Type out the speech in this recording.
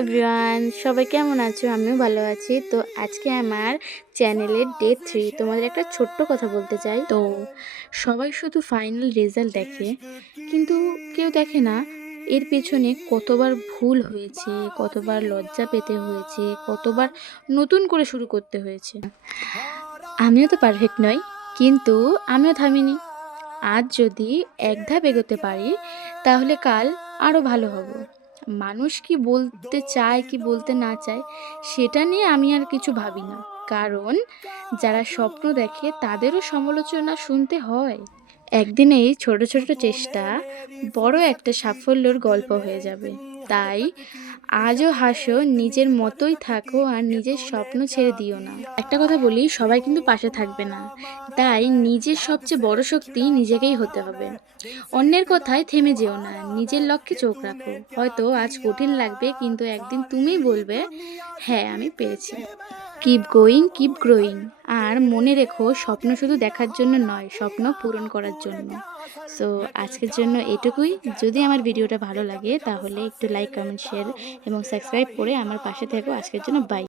Everyone, সবাই কেমন আছো? আমিও ভালো আছি। তো আজকে আমার চ্যানেলের ডে 3 তোমাদের একটা ছোট্ট কথা বলতে চাই। তো সবাই শুধু ফাইনাল রেজাল্ট দেখে, কিন্তু কেউ দেখে না এর পেছনে কতবার ভুল হয়েছে, কতবার লজ্জা পেতে হয়েছে, কতবার নতুন করে শুরু করতে হয়েছে। আমিও তো পারফেক্ট নই, কিন্তু আমিও থামিনি। আজ যদি এক ধাপ এগোতে পারি, তাহলে কাল আরও ভালো হব। মানুষ কি বলতে চায় কি বলতে না চায় সেটা নিয়ে আমি আর কিছু ভাবি না, কারণ যারা স্বপ্ন দেখে তাদেরও সমালোচনা শুনতে হয়। একদিন এই ছোট ছোট চেষ্টা বড় একটা সাফল্যের গল্প হয়ে যাবে। তাই আজও হাসো, নিজের মতোই থাকো, আর নিজের স্বপ্ন ছেড়ে দিও না। একটা কথা বলি, সবাই কিন্তু পাশে থাকবে না, তাই নিজের সবচেয়ে বড় শক্তি নিজেকেই হতে হবে। অন্যের কথায় থেমে যেও না, নিজের লক্ষ্যে চোখ রাখো। হয়তো আজ কঠিন লাগবে, কিন্তু একদিন তুমিই বলবে, হ্যাঁ আমি পেরেছি। Keep going, keep growing. আর মনে রেখো, স্বপ্ন শুধু দেখার জন্য নয়, স্বপ্ন পূরণ করার জন্য। সো আজকের জন্য এটুকুই। যদি আমার ভিডিওটা ভালো লাগে তাহলে একটু লাইক, কমেন্ট, শেয়ার এবং সাবস্ক্রাইব করে আমার পাশে থেকো। আজকের জন্য বাই।